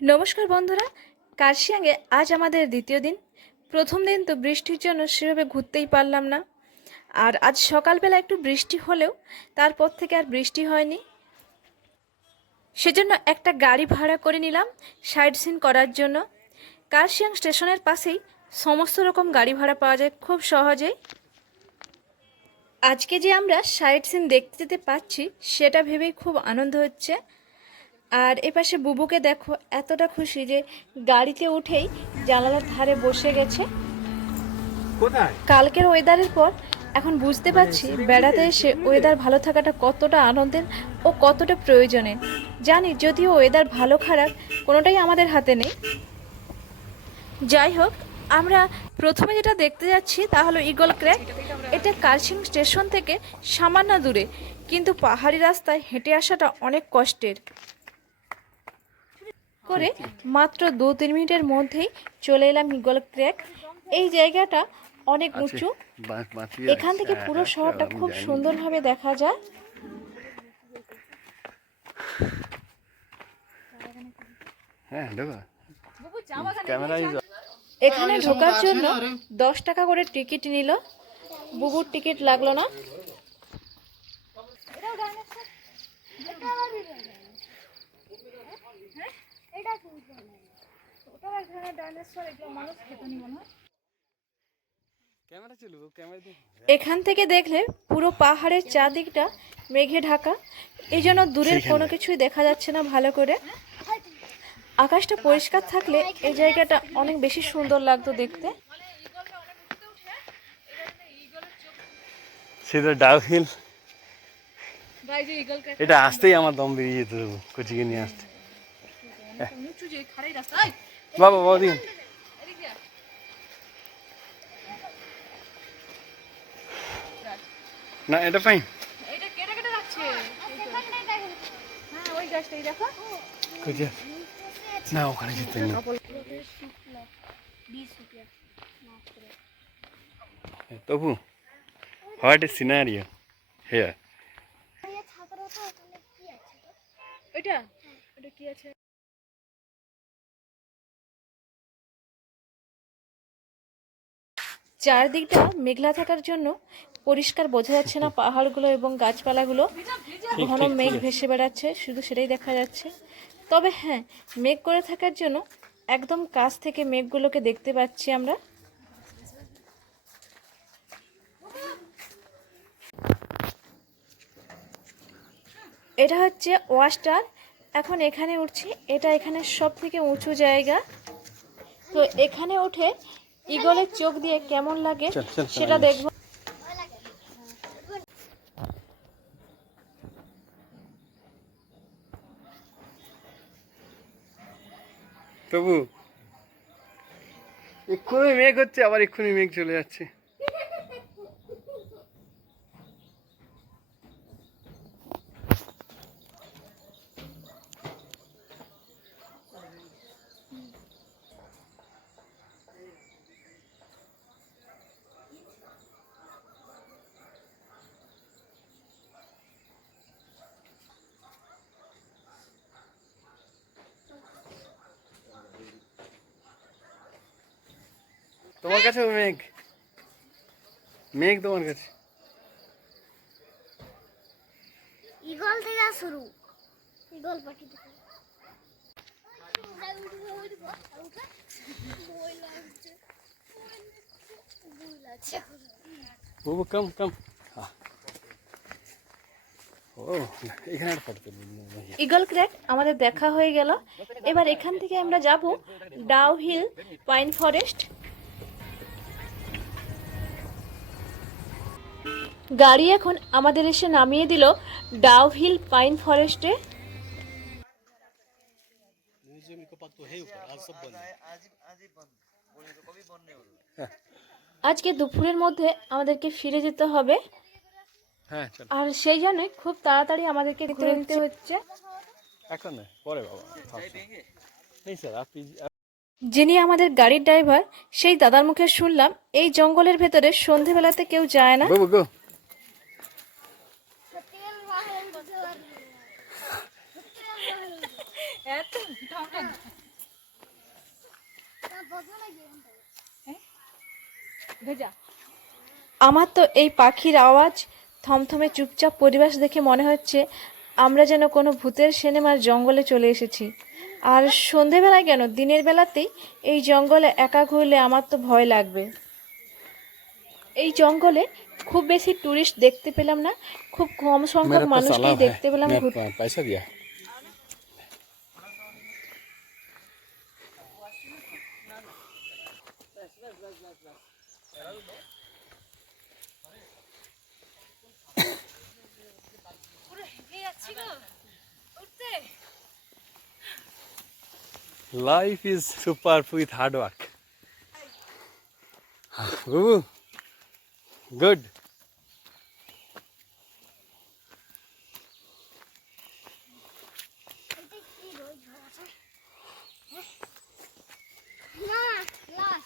নমস্কার বন্ধুরা, কার্শিয়াংয়ে আজ আমাদের দ্বিতীয় দিন। প্রথম দিন তো বৃষ্টির জন্য সেভাবে ঘুরতেই পারলাম না। আর আজ সকালবেলা একটু বৃষ্টি হলেও তারপর থেকে আর বৃষ্টি হয়নি। সেজন্য একটা গাড়ি ভাড়া করে নিলাম সাইট সিন করার জন্য। কার্শিয়াং স্টেশনের পাশেই সমস্ত রকম গাড়ি ভাড়া পাওয়া যায় খুব সহজেই। আজকে যে আমরা সাইট সিন দেখতে যেতে পাচ্ছি সেটা ভেবেই খুব আনন্দ হচ্ছে। আর এপাশে বুবুকে দেখো, এতটা খুশি যে গাড়িতে উঠেই জানালার ধারে বসে গেছে। কালকের ওয়েদারের পর এখন বুঝতে পারছি বেড়াতে এসে ওয়েদার ভালো থাকাটা কতটা আনন্দের ও কতটা প্রয়োজনের। জানি যদিও ওয়েদার ভালো খারাপ কোনোটাই আমাদের হাতে নেই। যাই হোক, আমরা প্রথমে যেটা দেখতে যাচ্ছি তা হলো ঈগল ক্র্যাক। এটা কার্শিয়াং স্টেশন থেকে সামান্য দূরে, কিন্তু পাহাড়ি রাস্তায় হেঁটে আসাটা অনেক কষ্টের। করে মাত্র 2-3 মিনিটের মধ্যেই চলে এলাম ঈগল ক্র্যাক। এই জায়গাটা অনেক উঁচু, এখান থেকে পুরো শহরটা খুব সুন্দরভাবে দেখা যায়। এখানে ঢোকার জন্য 10 টাকা করে টিকিট নিল। বুবুর টিকিট লাগলো না। এখান থেকে দেখলে পুরো পাহাড়ের চারদিকটা মেঘে ঢাকা, এই জন্য দূরের কোনো কিছুই দেখা যাচ্ছে না ভালো করে। আকাশটা পরিষ্কার থাকলে এই জায়গাটা অনেক বেশি সুন্দর লাগতো দেখতে। সেটা ডাউহিল, এটা আসতেই আমার দম বেরিয়ে যেত কোচিকে নিয়ে আসতে। বাবা বাবা দিন না, এটা ফাইন। না, ওখানে যেতে নেই। তবু হোয়াট এ সিনারিও হিয়ার। এটা এটা কি আছে? চারদিকটা মেঘলা থাকার জন্য পরিষ্কার বোঝা যাচ্ছে না পাহাড়গুলো এবং গাছপালাগুলো। ঘন মেঘ ভেসে বেড়াচ্ছে, শুধু সেটাই দেখা যাচ্ছে। তবে হ্যাঁ, মেঘ করে থাকার জন্য একদম কাছ থেকে মেঘগুলোকে দেখতে পাচ্ছি আমরা। এটা হচ্ছে ওয়াস্টার। এখন এখানে উঠছি, এটা এখানে সব থেকে উঁচু জায়গা। তো এখানে উঠে ঈগলের চোখ দিয়ে কেমন লাগে সেটা দেখব। তবু এক্ষুনি মেঘ হচ্ছে, আবার এক্ষুনি মেঘ চলে যাচ্ছে। তোমার কাছে মেঘ, মেঘ তোমার কাছে। ঈগল থেকে শুরু, ঈগল পাখি থেকে বাবু কাম কাম। ও এখানে একটা ফটো তুলবি। ঈগল ক্র্যাক আমাদের দেখা হয়ে গেল। এবার এখান থেকে আমরা যাব ডাউহিল পাইন ফরেস্ট। গাড়ি এখন আমাদের এসে নামিয়ে দিল ডাউহিল পাইন ফরেস্টে। আজকে দুপুরের মধ্যে আমাদেরকে ফিরে যেতে হবে, আর সেই জন্য খুব তাড়াতাড়ি আমাদেরকে ঘুরে নিতে হচ্ছে। এখন না, পরে বাবা। এই স্যার আপনি যিনি আমাদের গাড়ির ড্রাইভার, সেই দাদার মুখে শুনলাম এই জঙ্গলের ভেতরে সন্ধেবেলাতে কেউ যায় না। বাবু গো। আমার তো এই পাখির আওয়াজ, থমথমে চুপচাপ পরিবেশ দেখে মনে হচ্ছে আমরা যেন কোনো ভূতের সিনেমার জঙ্গলে চলে এসেছি। আর সন্ধেবেলায় কেন, দিনের বেলাতেই এই জঙ্গলে একা ঘুরলে আমার তো ভয় লাগবে। এই জঙ্গলে খুব বেশি ট্যুরিস্ট দেখতে পেলাম না, খুব কম সংখ্যক মানুষকেই দেখতে পেলাম ঘুরতে। पैसा दिया Life is super with hard work. Ooh, good.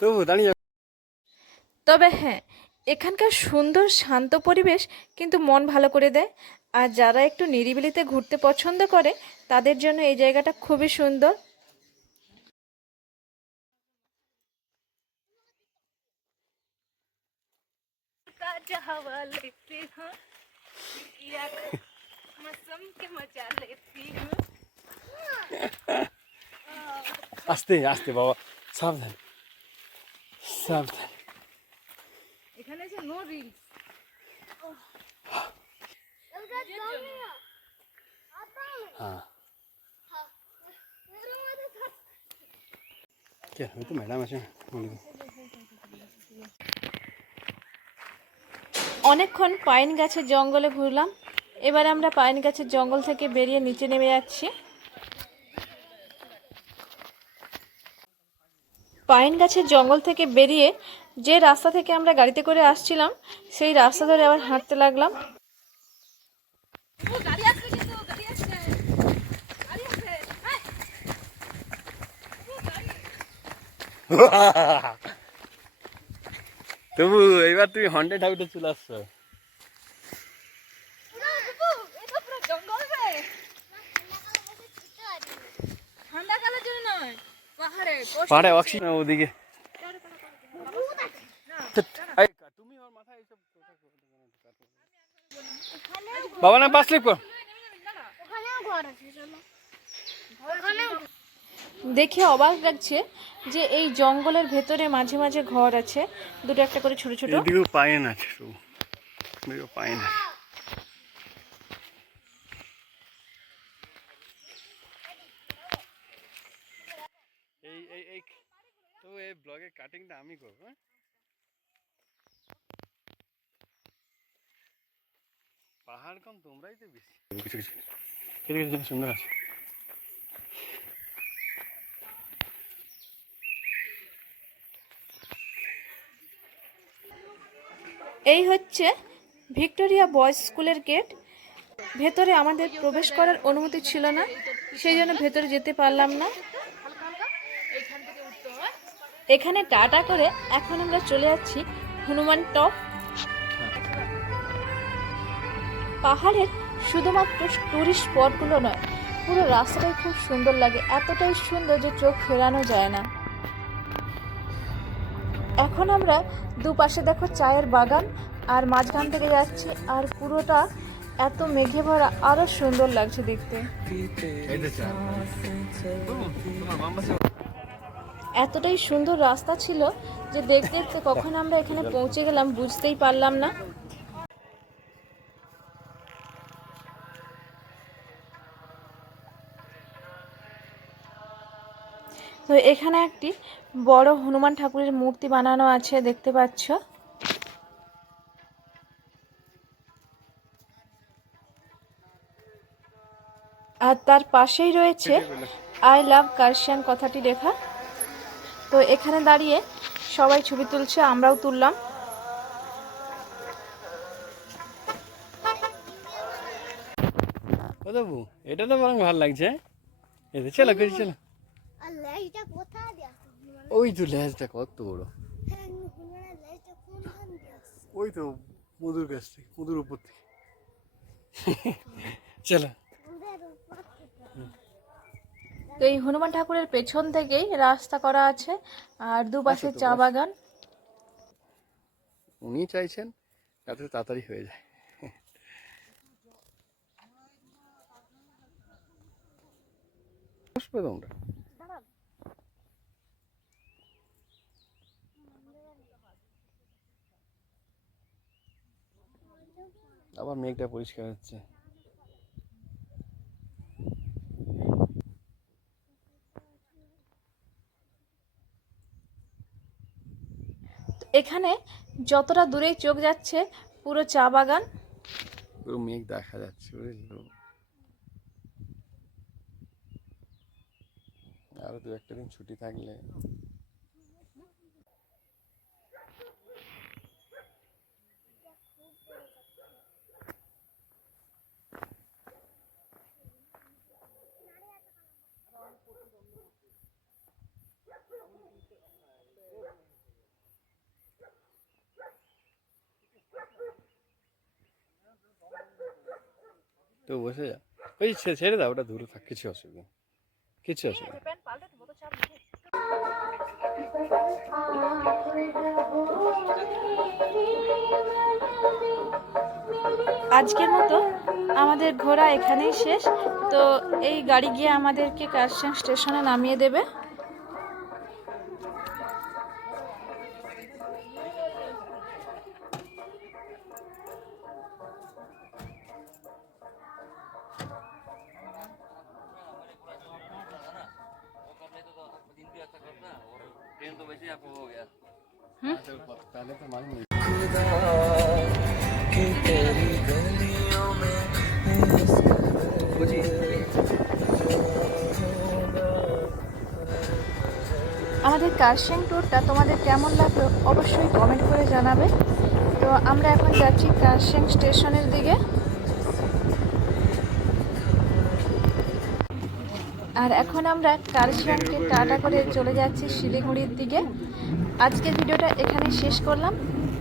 তো দাঁড়িয়ে তবে হ্যাঁ, এখানকার সুন্দর শান্ত পরিবেশ কিন্তু মন ভালো করে দেয়। আর যারা একটু নিরিবিলিতে ঘুরতে পছন্দ করে তাদের জন্য এই জায়গাটা খুবই সুন্দর। আস্তে আস্তে বাবা, সাবধান সাবধান। এখানে যে নো রিলস। হ্যাঁ কে হয়তো ম্যাডাম আছে। অনেকক্ষণ পাইন গাছের জঙ্গলে ঘুরলাম। এবার আমরা পাইন গাছের জঙ্গল থেকে বেরিয়ে নিচে নেমে যাচ্ছি। পাইন গাছের জঙ্গল থেকে বেরিয়ে যে রাস্তা থেকে আমরা গাড়িতে করে আসছিলাম সেই রাস্তা ধরে আবার হাঁটতে লাগলাম। তবু এবার তুমি হন্টেড হাউসে চলে আসছো। পাহাড়ে অক্সিজেন ওদিকে। তুমি ওর মাথায় এইসব বাবা না পাঁচ লিপ কর। দেখে অবাক লাগছে যে এই জঙ্গলের ভেতরে মাঝে মাঝে ঘর আছে, দুটো একটা করে ছোট ছোট। এদিকেও পাইন আছে, এদিকেও পাইন আছে। এই এই এই তো এই ব্লগের কাটিংটা আমি করবো। পাহাড় কম, তোমরাই তো বেশি। কিছু কিছু কিছু কিছু সুন্দর আছে। এই হচ্ছে ভিক্টোরিয়া বয়েজ স্কুলের গেট। ভেতরে আমাদের প্রবেশ করার অনুমতি ছিল না, সেই জন্য ভেতরে যেতে পারলাম না। এখানে টাটা করে এখন আমরা চলে যাচ্ছি হনুমান টপ। পাহাড়ের শুধুমাত্র টুরিস্ট স্পটগুলো নয়, পুরো রাস্তাটাই খুব সুন্দর লাগে, এতটাই সুন্দর যে চোখ ফেরানো যায় না। এখন আমরা দুপাশে দেখো চায়ের বাগান, আর মাঝখান থেকে যাচ্ছি, আর পুরোটা এত মেঘে ভরা, আরো সুন্দর লাগছে দেখতে। এতটাই সুন্দর রাস্তা ছিল যে দেখতে দেখতে কখন আমরা এখানে পৌঁছে গেলাম বুঝতেই পারলাম না। তো এখানে একটি বড় হনুমান ঠাকুরের মূর্তি বানানো আছে, দেখতে পাচ্ছ। আর তার পাশেই রয়েছে আই লাভ কার্শিয়ান কথাটি লেখা। তো এখানে দাঁড়িয়ে সবাই ছবি তুলছে, আমরাও তুললাম। ও দেবু, এটা তো বরং ভালো লাগছে। এতে চলো করি চলো। আর লেজটা কোথায় দেয়া? ওই তো লেজটা কত বড়, হনুমানের লেজটা কোনখান দিয়ে আসছে? ওই তো মধুর কাছ থেকে, মধুর উপর থেকে। চলো ওদের উপর থেকে। তো এই হনুমান ঠাকুরের পেছন থেকেই রাস্তা করা আছে, আর দুপাশে চা বাগান। উনি চাইছেন যাতে তাড়াতাড়ি হয়ে যায়। বসবে তোমরা? আবার মেঘটা পরিষ্কার হচ্ছে। এখানে যতটা দূরে চোখ যাচ্ছে পুরো চা বাগান। পুরো মেঘ দেখা যাচ্ছে, বুঝলো? আরো 2-1 দিন ছুটি থাকলে তো বসে যা। ওই ছেড়ে দাও, ওটা দূরে থাক, কিছু অসুবিধা নেই, কিছু অসুবিধা নেই। আজকের মতো আমাদের ঘোরা এখানেই শেষ। তো এই গাড়ি গিয়ে আমাদেরকে কার্শিয়াং স্টেশনে নামিয়ে দেবে। पहले तो मालूम नहीं। আমাদের কার্শিয়াং ট্যুরটা তোমাদের কেমন লাগলো অবশ্যই কমেন্ট করে জানাবে। তো আমরা এখন যাচ্ছি কার্শিয়াং স্টেশনের দিকে। আর এখন আমরা কার্শিয়াংকে টাটা করে চলে যাচ্ছি শিলিগুড়ির দিকে। আজকের ভিডিওটা এখানে শেষ করলাম।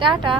টাটা।